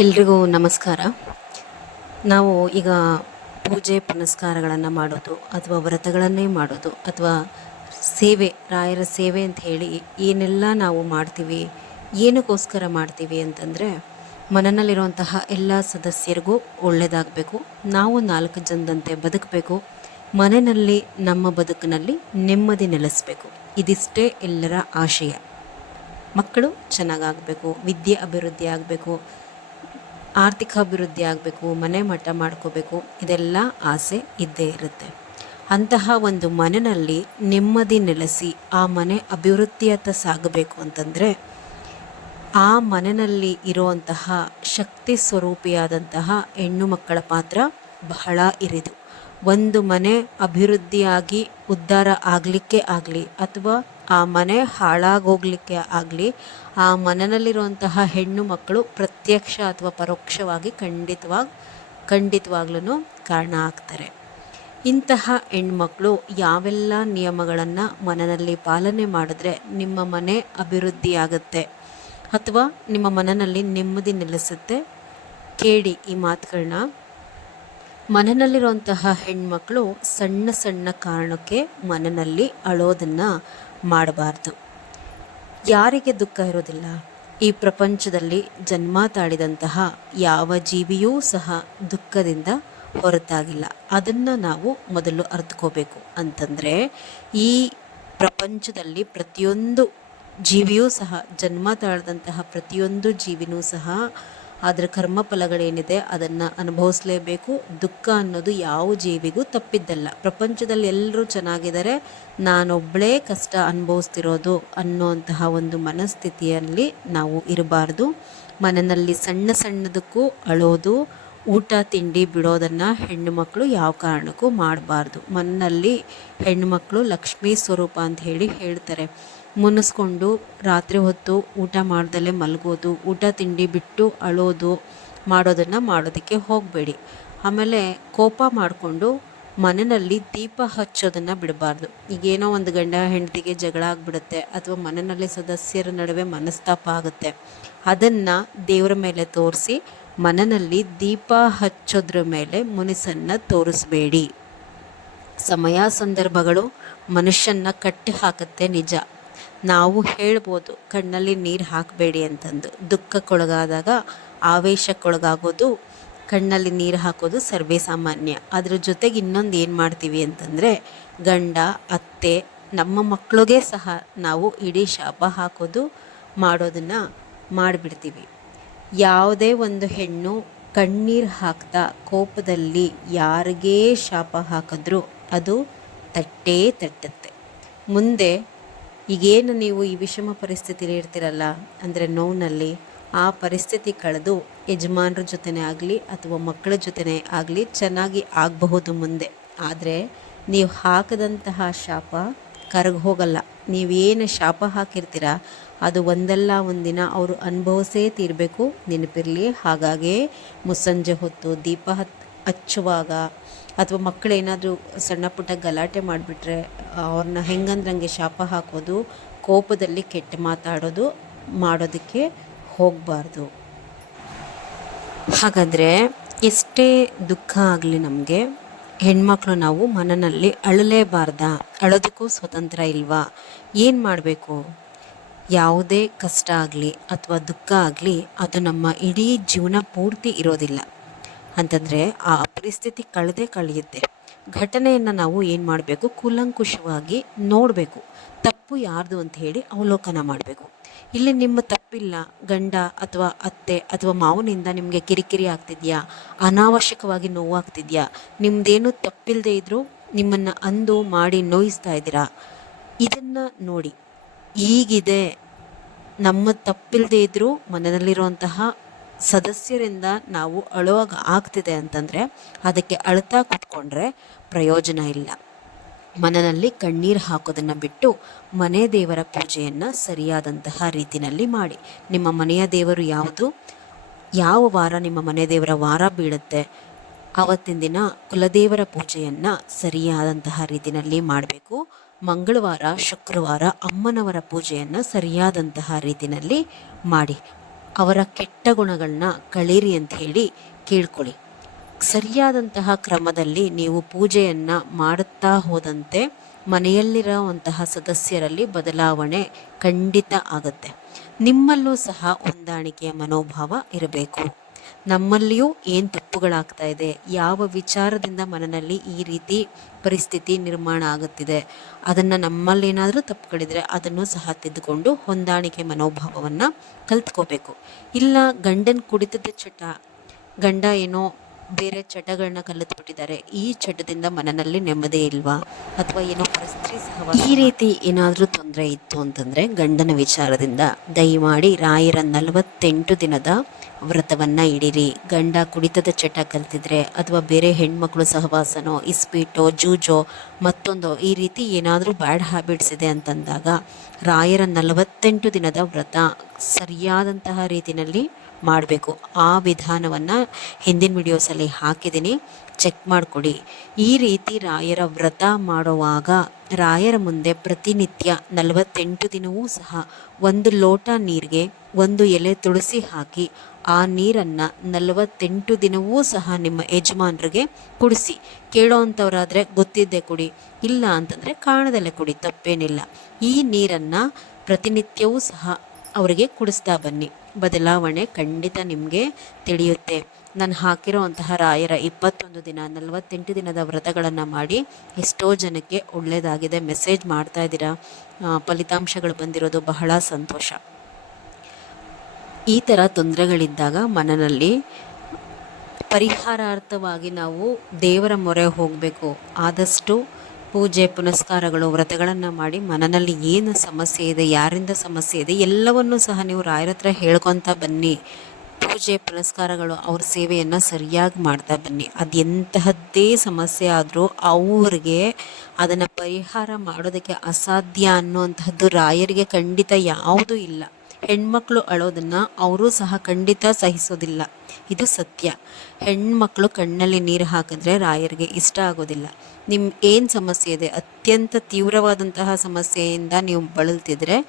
ಎಲ್ರಿಗೂ ನಮಸ್ಕಾರ. ನಾವು ಈಗ ಪೂಜೆ ಪುನಸ್ಕಾರಗಳನ್ನು ಮಾಡೋದು ಅಥವಾ ವ್ರತಗಳನ್ನೇ ಮಾಡೋದು ಅಥವಾ ಸೇವೆ, ರಾಯರ ಸೇವೆ ಅಂತ ಹೇಳಿ ಏನೆಲ್ಲ ನಾವು ಮಾಡ್ತೀವಿ, ಏನಕ್ಕೋಸ್ಕರ ಮಾಡ್ತೀವಿ ಅಂತಂದರೆ ಮನನಲ್ಲಿರುವಂತಹ ಎಲ್ಲ ಸದಸ್ಯರಿಗೂ ಒಳ್ಳೆಯದಾಗಬೇಕು ನಾವು ನಾಲ್ಕು ಜನದಂತೆ ಬದುಕಬೇಕು. ಮನೆಯಲ್ಲಿ ನಮ್ಮ ಬದುಕಿನಲ್ಲಿ ನೆಮ್ಮದಿ ನೆಲೆಸಬೇಕು. ಇದಿಷ್ಟೇ ಎಲ್ಲರ ಆಶಯ. ಮಕ್ಕಳು ಚೆನ್ನಾಗಾಗಬೇಕು, ವಿದ್ಯೆ ಅಭಿವೃದ್ಧಿ ಆಗಬೇಕು. ಆರ್ಥಿಕ ಅಭಿವೃದ್ಧಿ ಆಗಬೇಕು, ಮನೆ ಮಠ ಮಾಡ್ಕೋಬೇಕು, ಇದೆಲ್ಲ ಆಸೆ ಇದ್ದೇ ಇರುತ್ತೆ. ಅಂತಹ ಒಂದು ಮನೆಯಲ್ಲಿ ನೆಮ್ಮದಿ ನೆಲೆಸಿ ಆ ಮನೆ ಅಭಿವೃದ್ಧಿಯತ್ತ ಸಾಗಬೇಕು ಅಂತಂದರೆ, ಆ ಮನೆಯಲ್ಲಿ ಇರುವಂತಹ ಶಕ್ತಿ ಸ್ವರೂಪಿಯಾದಂತಹ ಹೆಣ್ಣು ಮಕ್ಕಳ ಪಾತ್ರ ಬಹಳ ಇರಿದು. ಒಂದು ಮನೆ ಅಭಿವೃದ್ಧಿಯಾಗಿ ಉದ್ಧಾರ ಆಗಲಿಕ್ಕೆ ಆಗಲಿ, ಅಥವಾ ಆ ಮನೆ ಹಾಳಾಗೋಗ್ಲಿಕ್ಕೆ ಆಗಲಿ, ಆ ಮನೆಯಲ್ಲಿರುವಂತಹ ಹೆಣ್ಣು ಮಕ್ಕಳು ಪ್ರತ್ಯಕ್ಷ ಅಥವಾ ಪರೋಕ್ಷವಾಗಿ ಖಂಡಿತವಾಗಿ ಖಂಡಿತವಾಗ್ಲೂ ಕಾರಣ ಆಗ್ತಾರೆ. ಇಂತಹ ಹೆಣ್ಮಕ್ಳು ಯಾವೆಲ್ಲ ನಿಯಮಗಳನ್ನು ಮನನಲ್ಲಿ ಪಾಲನೆ ಮಾಡಿದ್ರೆ ನಿಮ್ಮ ಮನೆ ಅಭಿವೃದ್ಧಿಯಾಗುತ್ತೆ ಅಥವಾ ನಿಮ್ಮ ಮನನಲ್ಲಿ ನೆಮ್ಮದಿ ನೆಲೆಸುತ್ತೆ? ಕೇಳಿ ಈ ಮಾತುಗಳನ್ನ ಮನೆಯಲ್ಲಿರುವಂತಹ ಹೆಣ್ಮಕ್ಳು ಸಣ್ಣ ಸಣ್ಣ ಕಾರಣಕ್ಕೆ ಮನನಲ್ಲಿ ಅಳೋದನ್ನು ಮಾಡಬಾರ್ದು. ಯಾರಿಗೆ ದುಃಖ ಇರೋದಿಲ್ಲ ಈ ಪ್ರಪಂಚದಲ್ಲಿ ಜನ್ಮ ತಾಳಿದಂತಹ ಯಾವ ಜೀವಿಯೂ ಸಹ ದುಃಖದಿಂದ ಹೊರತಾಗಿಲ್ಲ. ಅದನ್ನು ನಾವು ಮೊದಲು ಅರ್ಥಕೋಬೇಕು ಅಂತಂದರೆ, ಈ ಪ್ರಪಂಚದಲ್ಲಿ ಪ್ರತಿಯೊಂದು ಜೀವಿಯೂ ಸಹ, ಜನ್ಮ ತಾಳದಂತಹ ಪ್ರತಿಯೊಂದು ಜೀವಿನೂ ಸಹ ಅದರ ಕರ್ಮ ಫಲಗಳೇನಿದೆ ಅದನ್ನು ಅನುಭವಿಸಲೇಬೇಕು. ದುಃಖ ಅನ್ನೋದು ಯಾವ ಜೀವಿಗೂ ತಪ್ಪಿದ್ದಲ್ಲ. ಪ್ರಪಂಚದಲ್ಲಿ ಎಲ್ಲರೂ ಚೆನ್ನಾಗಿದ್ದಾರೆ. ನಾನೊಬ್ಬಳೇ ಕಷ್ಟ ಅನುಭವಿಸ್ತಿರೋದು ಅನ್ನೋಂತಹ ಒಂದು ಮನಸ್ಥಿತಿಯಲ್ಲಿ ನಾವು ಇರಬಾರ್ದು. ಮನೆಯಲ್ಲಿ ಸಣ್ಣ ಸಣ್ಣದಕ್ಕೂ ಅಳೋದು, ಊಟ, ತಿಂಡಿ ಬಿಡೋದನ್ನು ಹೆಣ್ಣು ಮಕ್ಕಳು ಯಾವ ಕಾರಣಕ್ಕೂ ಮಾಡಬಾರ್ದು. ಮನೆಯಲ್ಲಿ ಹೆಣ್ಣುಮಕ್ಕಳು ಲಕ್ಷ್ಮೀ ಸ್ವರೂಪ ಅಂತ ಹೇಳಿ ಹೇಳ್ತಾರೆ. ಮುನಿಸ್ಕೊಂಡು ರಾತ್ರಿ ಹೊತ್ತು ಊಟ ಮಾಡ್ದಲೇ ಮಲಗೋದು, ಊಟ ತಿಂಡಿ ಬಿಟ್ಟು ಅಳೋದು ಮಾಡೋದನ್ನು ಮಾಡೋದಕ್ಕೆ ಹೋಗಬೇಡಿ. ಆಮೇಲೆ ಕೋಪ ಮಾಡಿಕೊಂಡು ಮನೆಯಲ್ಲಿ ದೀಪ ಹಚ್ಚೋದನ್ನು ಬಿಡಬಾರ್ದು. ಈಗೇನೋ ಒಂದು ಗಂಡ ಹೆಂಡತಿಗೆ ಜಗಳ ಆಗಿಬಿಡುತ್ತೆ ಅಥವಾ ಮನೆಯಲ್ಲಿ ಸದಸ್ಯರ ನಡುವೆ ಮನಸ್ತಾಪ ಆಗುತ್ತೆ. ಅದನ್ನು ದೇವರ ಮೇಲೆ ತೋರಿಸಿ ಮನೆಯಲ್ಲಿ ದೀಪ ಹಚ್ಚೋದ್ರ ಮೇಲೆ ಮುನಿಸನ್ನು ತೋರಿಸ್ಬೇಡಿ. ಸಮಯ, ಸಂದರ್ಭಗಳು ಮನುಷ್ಯನ ಕಟ್ಟಿ ಹಾಕುತ್ತೆ ನಿಜ. ನಾವು ಹೇಳ್ಬೋದು, ಕಣ್ಣಲ್ಲಿ ನೀರು ಹಾಕಬೇಡಿ ಅಂತಂದು. ದುಃಖಕ್ಕೊಳಗಾದಾಗ, ಆವೇಶಕ್ಕೊಳಗಾಗೋದು, ಕಣ್ಣಲ್ಲಿ ನೀರು ಹಾಕೋದು ಸರ್ವೇ ಸಾಮಾನ್ಯ. ಅದ್ರ ಜೊತೆಗೆ ಇನ್ನೊಂದು ಏನು ಮಾಡ್ತೀವಿ ಅಂತಂದರೆ, ಗಂಡ, ಅತ್ತೆ, ನಮ್ಮ ಮಕ್ಕಳಿಗೆ ಸಹ ನಾವು ಇಡೀ ಶಾಪ ಹಾಕೋದು, ಮಾಡೋದನ್ನು ಮಾಡಿಬಿಡ್ತೀವಿ. ಯಾವುದೇ ಒಂದು ಹೆಣ್ಣು ಕಣ್ಣೀರು ಹಾಕ್ತಾ ಕೋಪದಲ್ಲಿ ಯಾರಿಗೇ ಶಾಪ ಹಾಕಿದ್ರೂ ಅದು ತಟ್ಟೇ ತಟ್ಟತ್ತೆ. ಮುಂದೆ ಈಗೇನು ನೀವು ಈ ವಿಷಮ ಪರಿಸ್ಥಿತಿಲಿ ಇರ್ತೀರಲ್ಲ, ಅಂದರೆ ನೋವಿನಲ್ಲಿ ಆ ಪರಿಸ್ಥಿತಿ ಕಳೆದು ಯಜಮಾನ್ರ ಜೊತೆನೇ ಆಗಲಿ ಅಥವಾ ಮಕ್ಕಳ ಜೊತೆನೇ ಆಗಲಿ ಚೆನ್ನಾಗಿ ಆಗಬಹುದು ಮುಂದೆ. ಆದರೆ ನೀವು ಹಾಕದಂತಹ ಶಾಪ ಕರಗಿ ಹೋಗಲ್ಲ. ನೀವೇನು ಶಾಪ ಹಾಕಿರ್ತೀರ, ಅದು ಒಂದಲ್ಲ ಒಂದಿನ ಅವರು ಅನುಭವಿಸೇ ತೀರಬೇಕು. ನೆನಪಿರಲಿ, ಹಾಗಾಗಿ ಮುಸ್ಸಂಜೆ ಹೊತ್ತು ದೀಪ ಹತ್ ಹಚ್ಚುವಾಗ ಅಥವಾ ಮಕ್ಕಳೇನಾದರೂ ಸಣ್ಣ ಪುಟ್ಟ ಗಲಾಟೆ ಮಾಡಿಬಿಟ್ರೆ ಅವ್ರನ್ನ ಹೆಂಗಂದ್ರಂಗೆ ಶಾಪ ಹಾಕೋದು, ಕೋಪದಲ್ಲಿ ಕೆಟ್ಟ ಮಾತಾಡೋದು, ಮಾಡೋದಕ್ಕೆ ಹೋಗಬಾರ್ದು. ಹಾಗಾದರೆ ಎಷ್ಟೇ ದುಃಖ ಆಗಲಿ ನಮಗೆ, ಹೆಣ್ಮಕ್ಳು ನಾವು ಮನನಲ್ಲಿ ಅಳಲೇಬಾರ್ದ, ಅಳೋದಕ್ಕೂ ಸ್ವತಂತ್ರ ಇಲ್ವಾ? ಏನು ಮಾಡಬೇಕು? ಯಾವುದೇ ಕಷ್ಟ ಆಗಲಿ ಅಥವಾ ದುಃಖ ಆಗಲಿ ಅದು ನಮ್ಮ ಇಡೀ ಜೀವನ ಪೂರ್ತಿ ಇರೋದಿಲ್ಲ. ಅಂತಂದರೆ ಆ ಪರಿಸ್ಥಿತಿ ಕಳೆದೇ ಕಳೆಯುತ್ತೆ. ಘಟನೆಯನ್ನು ನಾವು ಏನು ಮಾಡಬೇಕು? ಕೂಲಂಕುಷವಾಗಿ ನೋಡಬೇಕು. ತಪ್ಪು ಯಾರ್ದು ಅಂತ ಹೇಳಿ ಅವಲೋಕನ ಮಾಡಬೇಕು. ಇಲ್ಲಿ ನಿಮ್ಮ ತಪ್ಪಿಲ್ಲ, ಗಂಡ ಅಥವಾ ಅತ್ತೆ ಅಥವಾ ಮಾವನಿಂದ ನಿಮಗೆ ಕಿರಿಕಿರಿ ಆಗ್ತಿದೆಯಾ? ಅನಾವಶ್ಯಕವಾಗಿ ನೋವಾಗ್ತಿದೆಯಾ? ನಿಮ್ಮದೇನು ತಪ್ಪಿಲ್ಲದೆ ಇದ್ದರೂ ನಿಮ್ಮನ್ನು ಅಂದು ಮಾಡಿ ನೋಯಿಸ್ತಾ ಇದ್ದೀರಾ? ಇದನ್ನು ನೋಡಿ. ಈಗಿದೆ. ನಮ್ಮ ತಪ್ಪಿಲ್ಲದೆ ಇದ್ದರೂ ಮನೆಯಲ್ಲಿರುವಂತಹ ಸದಸ್ಯರಿಂದ ನಾವು ಅಳುವಾಗ ಆಗ್ತಿದೆ ಅಂತಂದರೆ ಅದಕ್ಕೆ ಅಳತಾ ಕೂತ್ಕೊಂಡ್ರೆ ಪ್ರಯೋಜನ ಇಲ್ಲ. ಮನನಲ್ಲಿ ಕಣ್ಣೀರು ಹಾಕೋದನ್ನು ಬಿಟ್ಟು ಮನೆ ದೇವರ ಪೂಜೆಯನ್ನು ಸರಿಯಾದಂತಹ ರೀತಿಯಲ್ಲಿ ಮಾಡಿ. ನಿಮ್ಮ ಮನೆಯ ದೇವರು ಯಾವುದು? ಯಾವ ವಾರ ನಿಮ್ಮ ಮನೆ ದೇವರ ವಾರ ಬೀಳುತ್ತೆ? ಆವತ್ತಿನ ದಿನ ಕುಲದೇವರ ಪೂಜೆಯನ್ನು ಸರಿಯಾದಂತಹ ರೀತಿಯಲ್ಲಿ ಮಾಡಬೇಕು. ಮಂಗಳವಾರ, ಶುಕ್ರವಾರ ಅಮ್ಮನವರ ಪೂಜೆಯನ್ನು ಸರಿಯಾದಂತಹ ರೀತಿಯಲ್ಲಿ ಮಾಡಿ. ಅವರ ಕೆಟ್ಟ ಗುಣಗಳನ್ನ ಕಳೀರಿ ಅಂತ ಹೇಳಿ ಕೇಳ್ಕೊಳ್ಳಿ. ಸರಿಯಾದಂತಹ ಕ್ರಮದಲ್ಲಿ ನೀವು ಪೂಜೆಯನ್ನ ಮಾಡುತ್ತಾ ಹೋದಂತೆ ಮನೆಯಲ್ಲಿರುವಂತಹ ಸದಸ್ಯರಲ್ಲಿ ಬದಲಾವಣೆ ಖಂಡಿತ ಆಗುತ್ತೆ. ನಿಮ್ಮಲ್ಲೂ ಸಹ ಹೊಂದಾಣಿಕೆಯ ಮನೋಭಾವ ಇರಬೇಕು. ನಮ್ಮಲ್ಲಿಯೂ ಏನು ತಪ್ಪುಗಳಾಗ್ತಾ ಇದೆ? ಯಾವ ವಿಚಾರದಿಂದ ಮನನಲ್ಲಿ ಈ ರೀತಿ ಪರಿಸ್ಥಿತಿ ನಿರ್ಮಾಣ ಆಗುತ್ತಿದೆ? ಅದನ್ನು ನಮ್ಮಲ್ಲೇನಾದರೂ ತಪ್ಪುಗಳಿದ್ರೆ ಅದನ್ನು ಸಹ ತಿದ್ದುಕೊಂಡು ಹೊಂದಾಣಿಕೆ ಮನೋಭಾವವನ್ನು ಕಲ್ತ್ಕೋಬೇಕು. ಇಲ್ಲ ಗಂಡನ ಕುಡಿತದ ಚಟ, ಗಂಡ ಏನೋ ಬೇರೆ ಚಟಗಳನ್ನ ಕಲಿತ್ಬಿಟ್ಟಿದ್ದಾರೆ. ಈ ಚಟದಿಂದ ಮನನಲ್ಲಿ ನೆಮ್ಮದಿ ಇಲ್ವಾ? ಅಥವಾ ಏನೋ ಪರಿಸ್ಥಿತಿ ಸಹ ಈ ರೀತಿ ಏನಾದರೂ ತೊಂದರೆ ಇತ್ತು ಅಂತಂದರೆ ಗಂಡನ ವಿಚಾರದಿಂದ ದಯಮಾಡಿ ರಾಯರ ನಲವತ್ತೆಂಟು ದಿನದ ವ್ರತವನ್ನು ಇಡೀರಿ. ಗಂಡ ಕುಡಿತದ ಚಟ ಕಲ್ತಿದ್ರೆ ಅಥವಾ ಬೇರೆ ಹೆಣ್ಮಕ್ಳು ಸಹವಾಸನೋ ಇಸ್ಪೀಟೋ ಜೂಜೋ ಮತ್ತೊಂದು ಈ ರೀತಿ ಏನಾದರೂ ಬ್ಯಾಡ್ ಹ್ಯಾಬಿಟ್ಸ್ ಇದೆ ಅಂತಂದಾಗ ರಾಯರ ನಲವತ್ತೆಂಟು ದಿನದ ವ್ರತ ಸರಿಯಾದಂತಹ ರೀತಿಯಲ್ಲಿ ಮಾಡಬೇಕು. ಆ ವಿಧಾನವನ್ನು ಹಿಂದಿನ ವಿಡಿಯೋಸಲ್ಲಿ ಹಾಕಿದ್ದೀನಿ ಚೆಕ್ ಮಾಡಿಕೊಡಿ. ಈ ರೀತಿ ರಾಯರ ವ್ರತ ಮಾಡುವಾಗ ರಾಯರ ಮುಂದೆ ಪ್ರತಿನಿತ್ಯ ನಲವತ್ತೆಂಟು ದಿನವೂ ಸಹ ಒಂದು ಲೋಟ ನೀರಿಗೆ ಒಂದು ಎಲೆ ತುಳಸಿ ಹಾಕಿ ಆ ನೀರನ್ನು ನಲವತ್ತೆಂಟು ದಿನವೂ ಸಹ ನಿಮ್ಮ ಯಜಮಾನರಿಗೆ ಕುಡಿಸಿ. ಕೇಳೋ ಅಂಥವರಾದರೆ ಗೊತ್ತಿದ್ದೆ ಕುಡಿ. ಇಲ್ಲ ಅಂತಂದರೆ ಕಾಣದಲ್ಲೇ ಕುಡಿ. ತಪ್ಪೇನಿಲ್ಲ. ಈ ನೀರನ್ನು ಪ್ರತಿನಿತ್ಯವೂ ಸಹ ಅವರಿಗೆ ಕುಡಿಸ್ತಾ ಬನ್ನಿ. ಬದಲಾವಣೆ ಖಂಡಿತ ನಿಮಗೆ ತಿಳಿಯುತ್ತೆ. ನಾನು ಹಾಕಿರುವಂತಹ ರಾಯರ ಇಪ್ಪತ್ತೊಂದು ದಿನ, ನಲವತ್ತೆಂಟು ದಿನದ ವ್ರತಗಳನ್ನು ಮಾಡಿ ಎಷ್ಟೋ ಜನಕ್ಕೆ ಒಳ್ಳೆಯದಾಗಿದೆ ಮೆಸೇಜ್ ಮಾಡ್ತಾ ಇದ್ದೀರಾ. ಫಲಿತಾಂಶಗಳು ಬಂದಿರೋದು ಬಹಳ ಸಂತೋಷ. ಈ ಥರ ತೊಂದರೆಗಳಿದ್ದಾಗ ಮನನಲ್ಲಿ ಪರಿಹಾರಾರ್ಥವಾಗಿ ನಾವು ದೇವರ ಮೊರೆ ಹೋಗಬೇಕು. ಆದಷ್ಟು ಪೂಜೆ, ಪುನಸ್ಕಾರಗಳು, ವ್ರತಗಳನ್ನು ಮಾಡಿ ಮನನಲ್ಲಿ ಏನು ಸಮಸ್ಯೆ ಇದೆ, ಯಾರಿಂದ ಸಮಸ್ಯೆ ಇದೆ, ಎಲ್ಲವನ್ನೂ ಸಹ ನೀವು ರಾಯರ ಹತ್ರ ಹೇಳ್ಕೊತ ಬನ್ನಿ. ಪೂಜೆ, ಪುನಸ್ಕಾರಗಳು ಅವ್ರ ಸೇವೆಯನ್ನು ಸರಿಯಾಗಿ ಮಾಡ್ತಾ ಬನ್ನಿ. ಅದು ಎಂತಹದ್ದೇ ಸಮಸ್ಯೆ ಆದರೂ ಅವ್ರಿಗೆ ಅದನ್ನು ಪರಿಹಾರ ಮಾಡೋದಕ್ಕೆ ಅಸಾಧ್ಯ ಅನ್ನುವಂತಹದ್ದು ರಾಯರಿಗೆ ಖಂಡಿತ ಯಾವುದೂ ಇಲ್ಲ. ಹೆಣ್ಮಕ್ಳು ಅಳೋದನ್ನು ಅವರು ಸಹ ಖಂಡಿತ ಸಹಿಸೋದಿಲ್ಲ. ಇದು ಸತ್ಯ. ಹೆಣ್ಮಕ್ಳು ಕಣ್ಣಲ್ಲಿ ನೀರು ಹಾಕಿದ್ರೆ ರಾಯರಿಗೆ ಇಷ್ಟ ಆಗೋದಿಲ್ಲ. ನಿಮ್ಮ ಏನು ಸಮಸ್ಯೆ ಇದೆ? ಅತ್ಯಂತ ತೀವ್ರವಾದಂತಹ ಸಮಸ್ಯೆಯಿಂದ ನೀವು ಬಳಲ್ತಿದ್ರೆ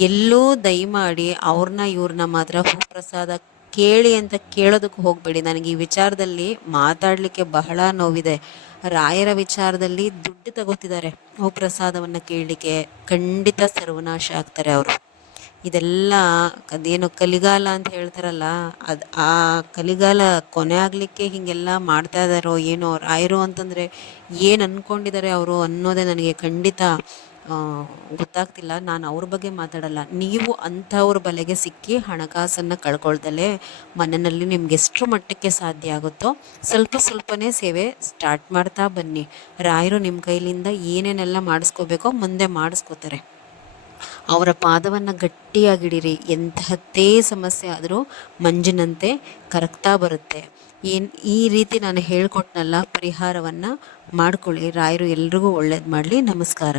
ಎಲ್ಲೋ ದಯಮಾಡಿ ಅವ್ರನ್ನ ಇವ್ರನ್ನ ಮಾತ್ರ ಹೂಪ್ರಸಾದ ಕೇಳಿ ಅಂತ ಕೇಳೋದಕ್ಕೆ ಹೋಗಬೇಡಿ. ನನಗೆ ಈ ವಿಚಾರದಲ್ಲಿ ಮಾತಾಡಲಿಕ್ಕೆ ಬಹಳ ನೋವಿದೆ. ರಾಯರ ವಿಚಾರದಲ್ಲಿ ದುಡ್ಡು ತಗೋತಿದ್ದಾರೆ. ಹೂಪ್ರಸಾದವನ್ನು ಕೇಳಲಿಕ್ಕೆ ಖಂಡಿತ ಸರ್ವನಾಶ ಆಗ್ತಾರೆ ಅವರು. ಇದೆಲ್ಲ ಅದೇನು ಕಲಿಗಾಲ ಅಂತ ಹೇಳ್ತಾರಲ್ಲ, ಅದು ಆ ಕಲಿಗಾಲ ಕೊನೆ ಆಗಲಿಕ್ಕೆ ಹೀಗೆಲ್ಲ ಮಾಡ್ತಾ ಇದ್ದಾರೋ ಏನೋ ರಾಯರು ಅಂತಂದರೆ ಏನು ಅಂದ್ಕೊಂಡಿದ್ದಾರೆ ಅವರು ಅನ್ನೋದೇ ನನಗೆ ಖಂಡಿತ ಗೊತ್ತಾಗ್ತಿಲ್ಲ. ನಾನು ಅವ್ರ ಬಗ್ಗೆ ಮಾತಾಡಲ್ಲ. ನೀವು ಅಂಥವ್ರ ಬಲೆಗೆ ಸಿಕ್ಕಿ ಹಣಕಾಸನ್ನು ಕಳ್ಕೊಳ್ದಲೇ ಮನೆಯಲ್ಲಿ ನಿಮ್ಗೆ ಎಷ್ಟು ಮಟ್ಟಕ್ಕೆ ಸಾಧ್ಯ ಆಗುತ್ತೋ ಸ್ವಲ್ಪ ಸ್ವಲ್ಪನೇ ಸೇವೆ ಸ್ಟಾರ್ಟ್ ಮಾಡ್ತಾ ಬನ್ನಿ. ರಾಯರು ನಿಮ್ಮ ಕೈಲಿಂದ ಏನೇನೆಲ್ಲ ಮಾಡಿಸ್ಕೋಬೇಕೋ ಮುಂದೆ ಮಾಡಿಸ್ಕೋತಾರೆ. ಅವರ ಪಾದವನ್ನು ಗಟ್ಟಿಯಾಗಿಡಿರಿ. ಎಂತಹದ್ದೇ ಸಮಸ್ಯೆ ಆದರೂ ಮಂಜಿನಂತೆ ಕರಗ್ತಾ ಬರುತ್ತೆ. ಏನು ಈ ರೀತಿ ನಾನು ಹೇಳ್ಕೊಟ್ನಲ್ಲ ಪರಿಹಾರವನ್ನು ಮಾಡ್ಕೊಳ್ಳಿ. ರಾಯರು ಎಲ್ರಿಗೂ ಒಳ್ಳೇದು ಮಾಡಲಿ. ನಮಸ್ಕಾರ.